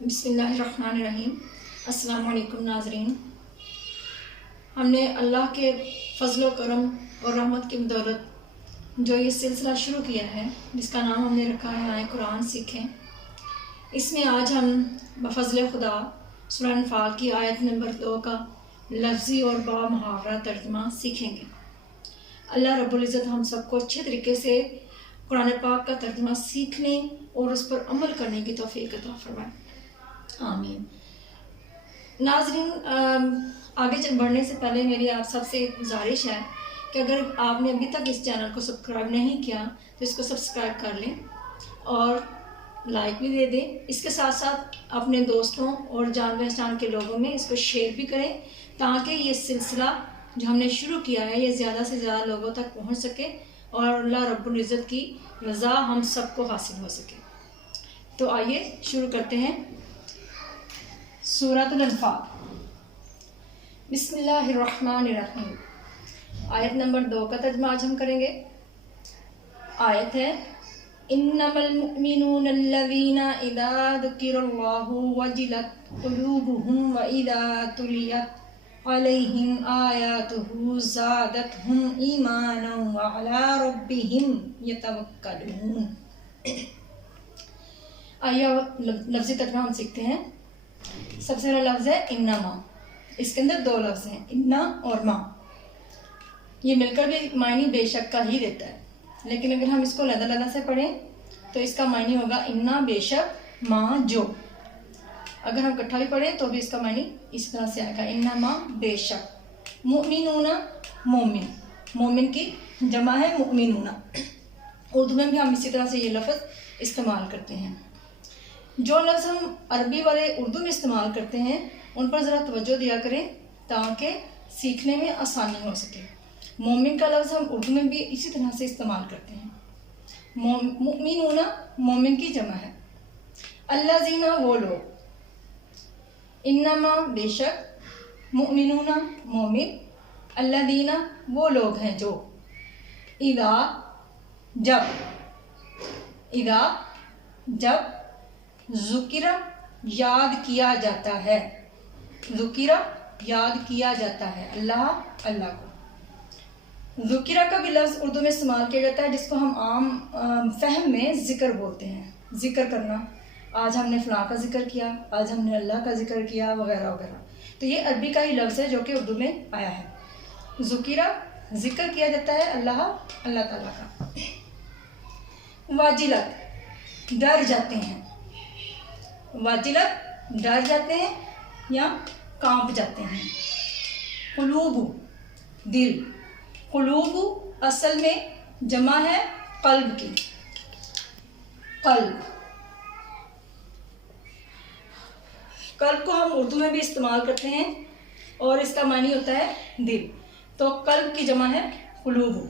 बिस्मिल्लाहिर्रहमानिर्रहीम। अस्सलाम वालेकुम नाज़रीन। हमने अल्लाह के फ़ज़ल व करम और रहमत की बदौलत जो ये सिलसिला शुरू किया है, जिसका नाम हमने रखा है आए कुरान सीखें, इसमें आज हम बफ़ज़ल खुदा सूरह अनफ़ाल की आयत नंबर 2 का लफ्ज़ी और बा मुहावरा तर्जुमा सीखेंगे। अल्लाह रब्बुल इज़्ज़त हम सबको अच्छे तरीके से कुरान पाक का तर्जुमा सीखने और उस पर अमल करने की तौफ़ीक़ अता फ़रमाए, आमीन। नाज़रीन, आगे बढ़ने से पहले मेरी आप सबसे गुजारिश है कि अगर आपने अभी तक इस चैनल को सब्सक्राइब नहीं किया तो इसको सब्सक्राइब कर लें और लाइक भी दे दें। इसके साथ साथ अपने दोस्तों और जान पहचान के लोगों में इसको शेयर भी करें, ताकि ये सिलसिला जो हमने शुरू किया है ये ज़्यादा से ज़्यादा लोगों तक पहुंच सके और अल्लाह रब्बुल इज़्ज़त की रज़ा हम सबको हासिल हो सके। तो आइए शुरू करते हैं सूरतुल अनफ़ाल। बिस्मिल्लाहिर्रहमानिर्रहीम। आयत नंबर 2 का तर्जुमा आज हम करेंगे। आयत है इन्नमल मुमिनूना अल्लज़ीना इज़ा ज़ुकिरल्लाहु वजिलत क़ुलूबुहुम व इज़ा तुलियत अलैहिम आयातुहु ज़ादतहुम ईमानन व अला रब्बिहिम यतवक्कलून। आइए लफ्ज़ी तर्जुमा हम सीखते हैं। सबसे पहला लफ्ज़ है इन्नमा। इसके अंदर 2 लफ्ज़ हैं, इन्ना और माँ। ये मिलकर भी मायनी बेशक का ही देता है, लेकिन अगर हम इसको लदा से पढ़ें तो इसका मायनी होगा इन्ना बेशक, माँ जो। अगर हम इकट्ठा भी पढ़ें तो भी इसका मायनी इस तरह से आएगा, इन्ना माँ बेशक। मुमिनूना मोमिन, मोमिन की जमा है मुमिनूना। उर्दू में भी हम इसी तरह से ये लफ्ज़ इस्तेमाल करते हैं। जो लफ्ज़ हम अरबी वाले उर्दू में इस्तेमाल करते हैं उन पर ज़रा तवज्जो दिया करें ताकि सीखने में आसानी हो सके। मोमिन का लफ्ज़ हम उर्दू में भी इसी तरह से इस्तेमाल करते हैं। मुमिनूना मोमिन की जमा है। अल्लाज़ीना वो लोग, इन्नमा बेशक, मुमिनूना मोमिन, अल्लाज़ीना वो लोग हैं जो, इज़ा जब ज़ुकिरा याद किया जाता है, ज़ुकिरा याद किया जाता है अल्लाह को। ज़ुकिरा का भी लफ्ज़ उर्दू में इस्तेमाल किया जाता है जिसको हम आम फ़हम में ज़िक्र बोलते हैं, ज़िक्र करना। आज हमने फ़लाँ का ज़िक्र किया, आज हमने अल्लाह का ज़िक्र किया, वगैरह वगैरह। तो ये अरबी का ही लफ्ज़ है जो कि उर्दू में आया है। ज़ुकिरा ज़िक्र किया जाता है अल्लाह ताला का। वाजिलत डर जाते हैं, वाजिलत डर जाते हैं या कांप जाते हैं। कुलूबु दिल, कुलूबु असल में जमा है कल्ब की, कल्ब को हम उर्दू में भी इस्तेमाल करते हैं और इसका मानी होता है दिल। तो कल्ब की जमा है कुलूबु।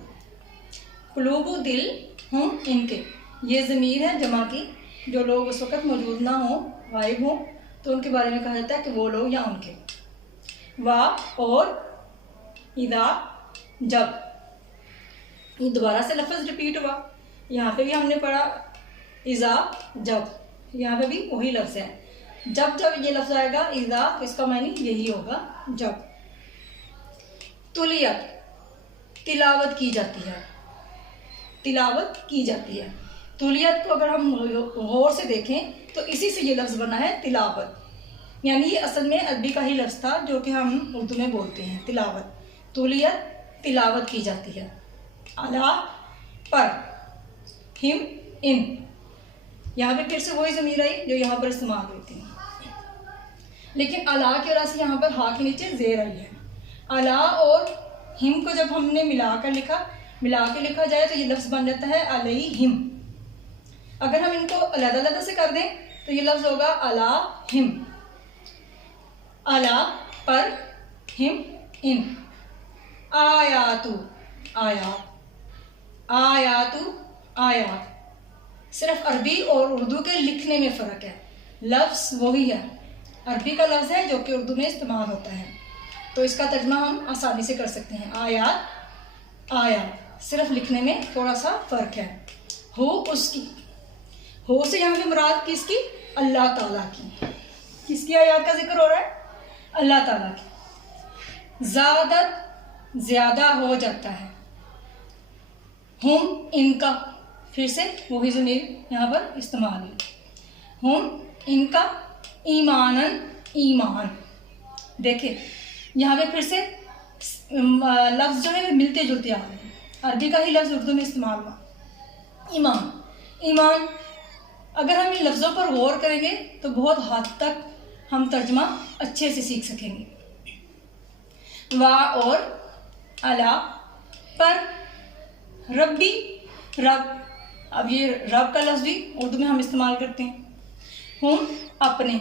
कुलूबु दिल हम इनके, ये ज़मीर है जमा की। जो लोग उस वक़्त मौजूद ना हो, गायब हो, तो उनके बारे में कहा जाता है कि वो लोग या उनके। वा और इदा जब, ये दोबारा से लफ्ज़ रिपीट हुआ। यहाँ पे भी हमने पढ़ा इज़ा जब, यहाँ पे भी वही लफ्ज़ है। जब ये लफ्ज़ आएगा इज़ा तो इसका मानी यही होगा जब। तुलियत तिलावत की जाती है, तिलावत की जाती है। तुलियत को अगर हम गौर से देखें तो इसी से ये लफ्ज़ बना है तिलावत, यानी ये असल में अरबी का ही लफ्ज़ था जो कि हम उर्दू में बोलते हैं तिलावत। तुलियत तिलावत की जाती है। अला पर, हिम इन, यहाँ पे फिर से वही ज़मीर आई जो यहाँ पर इस्तेमाल होती है, लेकिन अला की वजह से यहाँ पर हा के नीचे ज़ेर आई है। अला और हिम को जब हमने मिला के लिखा जाए तो ये लफ्ज़ बन जाता है अलैहिम। अगर हम इनको अलग से कर दें तो ये लफ्ज़ होगा अला हिम। अला पर, हिम इन। आयातु आयात, आयातु आयात। सिर्फ अरबी और उर्दू के लिखने में फ़र्क है, लफ्ज़ वही है। अरबी का लफ्ज़ है जो कि उर्दू में इस्तेमाल होता है, तो इसका तर्जुमा हम आसानी से कर सकते हैं आयात आयात। सिर्फ लिखने में थोड़ा सा फ़र्क है। हो उसकी, हो से यहाँ पे मुराद किसकी, अल्लाह ताला की। کس کی آیات کا ذکر ہو رہا ہے؟ اللہ تعالیٰ کی. زیادت زیادہ ہو جاتا ہے. ہم ان کا، پھر سے وہی ضمیر یہاں پر استعمال ہے. ہم ان کا ایمانن ایمان. دیکھیں یہاں پہ پھر سے لفظ جو ہے ملتے جلتے آ رہے ہیں. عربی کا ہی لفظ اردو میں استعمال ہوا. ایمان، ایمان اگر ہم ان لفظوں پر غور کریں گے تو بہت حد تک ہم ترجمہ اچھے سے سیکھ سکیں گے. وا اور علا پر، ربی رب. اب یہ رب کا لفظ بھی اردو میں ہم استعمال کرتے ہیں. ہم اپنے.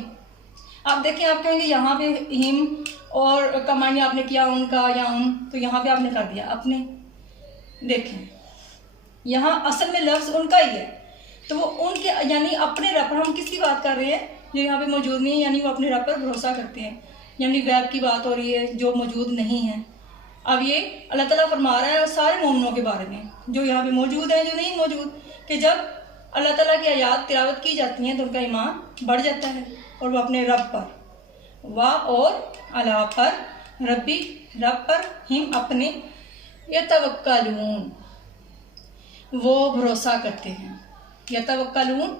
آپ دیکھیں آپ کہیں گے یہاں پہ ہم اور کا معنی آپ نے کیا ان کا یا ان، تو یہاں پہ آپ نے کر دیا اپنے. دیکھیں یہاں اصل میں لفظ ان کا ہی ہے، تو وہ ان کے یعنی اپنے رب پر ہم کس کی بات کر رہے ہیں جو یہاں پہ موجود نہیں ہے، یعنی وہ اپنے رب پر بھروسہ کرتے ہیں. یعنی غیب کی بات ہو رہی ہے جو موجود نہیں ہے. اب یہ اللہ تعالیٰ فرما رہا ہے سارے مومنوں کے بارے میں جو یہاں پہ موجود ہیں جو نہیں موجود، کہ جب اللہ تعالیٰ کی آیات تلاوت کی جاتی ہیں تو ان کا ایمان بڑھ جاتا ہے اور وہ اپنے رب پر، وا اور علا پر، ربی رب پر، ہم اپنے، یتوکلون وہ بھروسہ کرتے ہیں. یتوکلون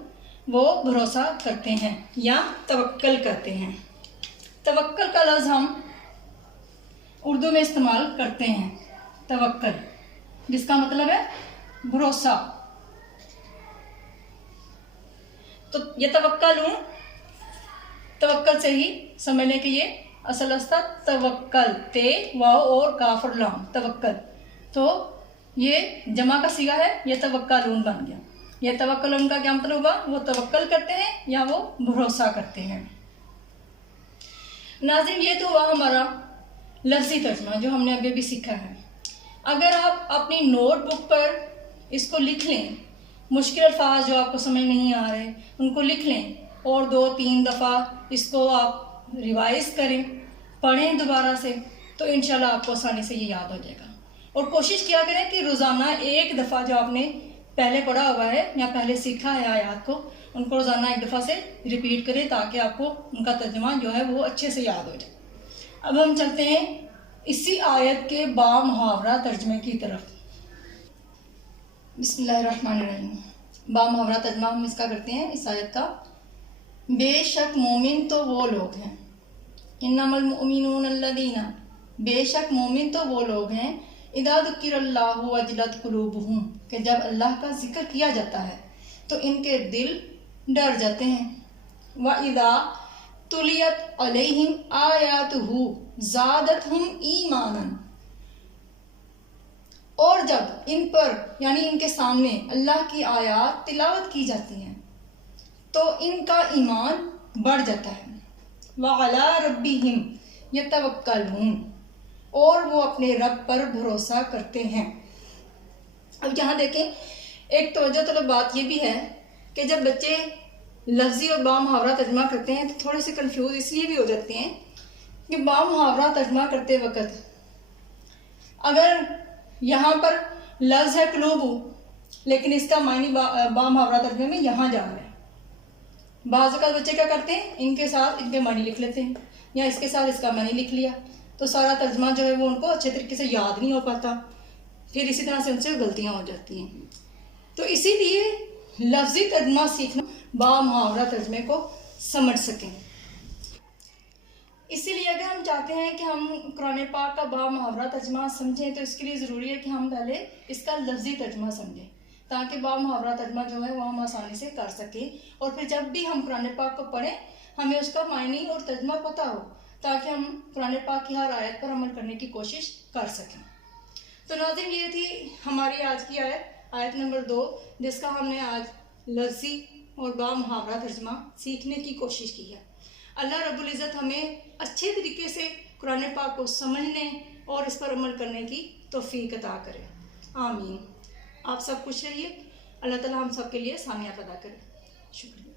وہ بھروسہ کرتے ہیں یا توکل کرتے ہیں. توکل کا لفظ ہم اردو میں استعمال کرتے ہیں. توکل جس کا مطلب ہے بھروسہ. تو یتوکلون توکل سے ہی سمجھنے کہ یہ اصل استہ توکل، تے واو اور کاف اور لام، توکل. تو یہ جمع کا صیغہ ہے، یتوکلون بن گیا. یتوکلون کا کیا مطلب ہوا؟ وہ توکل کرتے ہیں یا وہ بھروسہ کرتے ہیں. ناظرین یہ تو ہوا ہمارا لفظی ترجمہ جو ہم نے ابھی سیکھا ہے. اگر آپ اپنی نوٹ بک پر اس کو لکھ لیں، مشکل الفاظ جو آپ کو سمجھ نہیں آ رہے ان کو لکھ لیں اور 2-3 دفعہ اس کو آپ ریوائز کریں، پڑھیں دوبارہ سے، تو انشاءاللہ آپ کو آسانی سے یہ یاد ہو جائے گا. اور کوشش کیا کریں کہ روزانہ ایک دفعہ جو آپ نے پہلے پڑھا ہوا ہے یا پہلے سیکھا ہے آیات کو، ان کو روزانہ ایک دفعہ سے ریپیٹ کریں تاکہ آپ کو ان کا ترجمہ جو ہے وہ اچھے سے یاد ہو جائے. اب ہم چلتے ہیں اسی آیت کے با محاورہ ترجمے کی طرف. بسم اللہ الرحمن الرحیم. با محاورہ ترجمہ ہم اس کا کرتے ہیں اس آیت کا. بے شک مومن تو وہ لوگ ہیں، انما المؤمنون الذین، بے شک مومن تو وہ لوگ ہیں، اذا ذکر اللہ وجلت قلوبہم، کہ جب اللہ کا ذکر کیا جاتا ہے تو ان کے دل ڈر جاتے ہیں. وَإِذَا تُلِيَتْ عَلَيْهِمْ آیَاتُهُ زَادَتْهُمْ ایمانا، اور جب ان پر یعنی ان کے سامنے اللہ کی آیات تلاوت کی جاتی ہیں تو ان کا ایمان بڑھ جاتا ہے. وَعَلَىٰ رَبِّهِمْ يَتَوَكَّلُونَ، اور وہ اپنے رب پر بھروسہ کرتے ہیں. اب یہاں دیکھیں ایک توجہ طلب بات یہ بھی ہے کہ جب بچے لفظی اور با محاورہ ترجمہ کرتے ہیں تو تھوڑے سے کنفیوز اس لیے بھی ہو جاتے ہیں کہ با محاورہ ترجمہ کرتے وقت اگر یہاں پر لفظ ہے قلوب لیکن اس کا معنی با محاورہ ترجمے میں یہاں جا رہا ہے. بعض اوقات بچے کیا کرتے ہیں ان کے ساتھ ان کے معنی لکھ لیتے ہیں یا اس کے ساتھ اس کا معنی لکھ لیا، تو سارا ترجمہ جو ہے وہ ان کو اچھے طریقے سے یاد نہیں ہو پاتا، پھر اسی طرح سے ان سے غلطیاں ہو جاتی ہیں. تو اسی لیے لفظی ترجمہ سیکھنا با محاورہ ترجمے کو سمجھ سکیں. اسی لیے اگر ہم چاہتے ہیں کہ ہم قرآن پاک کا با محاورہ ترجمہ سمجھیں تو اس کے لیے ضروری ہے کہ ہم پہلے اس کا لفظی ترجمہ سمجھیں تاکہ با محاورہ ترجمہ جو ہے وہ ہم آسانی سے کر سکیں، اور پھر جب بھی ہم قرآن پاک کو پڑھیں ہمیں اس کا معنی اور ترجمہ پتہ ہو تاکہ ہم قرآن پاک کی ہر آیت پر عمل کرنے کی کوشش کر سکیں. تو ناظرین یہ تھی ہماری آج کی آیت نمبر 2 جس کا ہم نے آج لفظی اور با محاورہ ترجمہ سیکھنے کی کوشش کی ہے. اللہ رب العزت ہمیں اچھے طریقے سے قرآن پاک کو سمجھنے اور اس پر عمل کرنے کی توفیق عطا کرے. آمین. آپ سب خوش رہیے. اللہ تعالیٰ ہم سب کے لیے آسانیاں پیدا کرے. شکریہ.